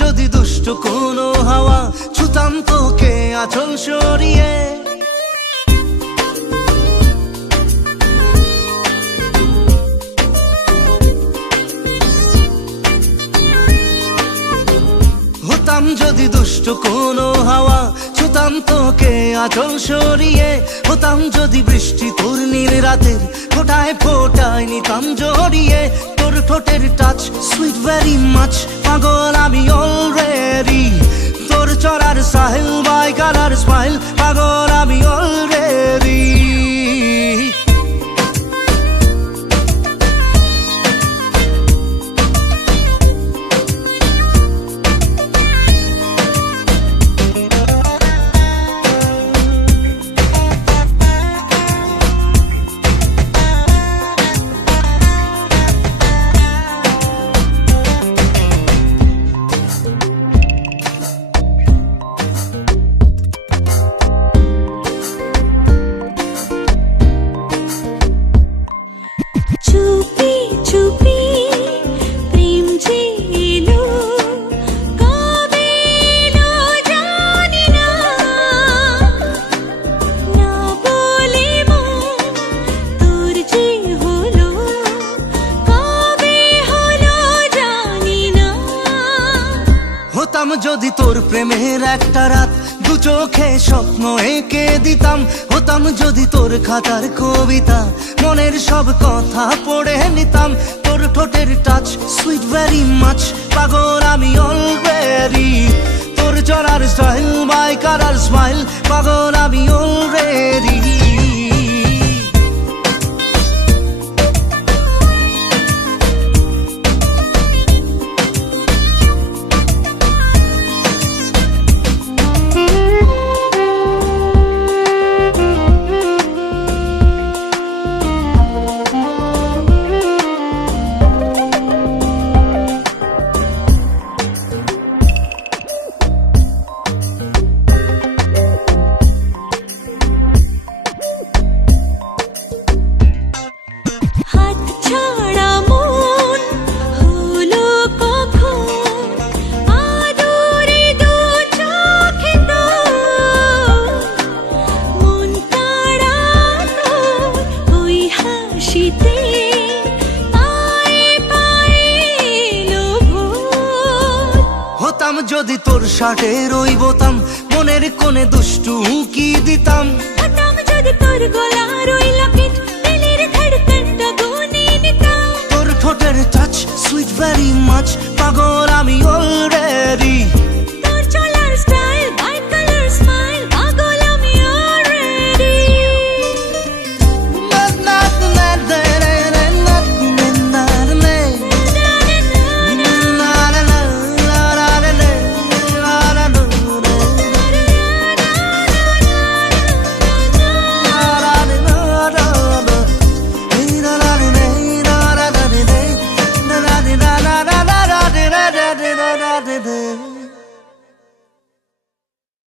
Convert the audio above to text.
যদি দুষ্ট কোনো হাওয়া, ছুতাম তোকে আঁচল সরিয়ে। হতাম যদি দুষ্ট কোনো হাওয়া, ছুতাম তোকে আঁচল সরিয়ে। হতাম যদি বৃষ্টি তোর নীল রাতের ফোটায় ফোটায় নিতাম জড়িয়ে। তোর ঠোঁটের টাচ সুইট ভেরি মাচ, পাগল আমি অলরেডি। তোর চড়ার সাহেল বাই কালার স্মাইল, পাগল আমি অলরেডি। হতাম যদি তোর প্রেমের একটা রাত, দু চোখে স্বপ্ন এঁকে দিতাম। হতাম যদি তোর খাতার কবিতা, মনের সব কথা পড়ে নিতাম। তোর ঠোঁটের টাচ সুইট ভেরি মাচ, পাগল আমি অলরেডি। তোর চড়ার স্টাইল বাই কালার স্মাইল, পাগল আমি অলরেডি। হতাম যদি তোর শার্টের ওই বোতাম, মনের কোণে দুষ্টু উকি দিতাম। হতাম যদি তোর গলার ওই লকেট, দিলের ধড়কনটা গুনে নিতাম। তোর ঠোঁটের টাচ সুইট ভেরি মাচ, পাগল আমি অলরেডি।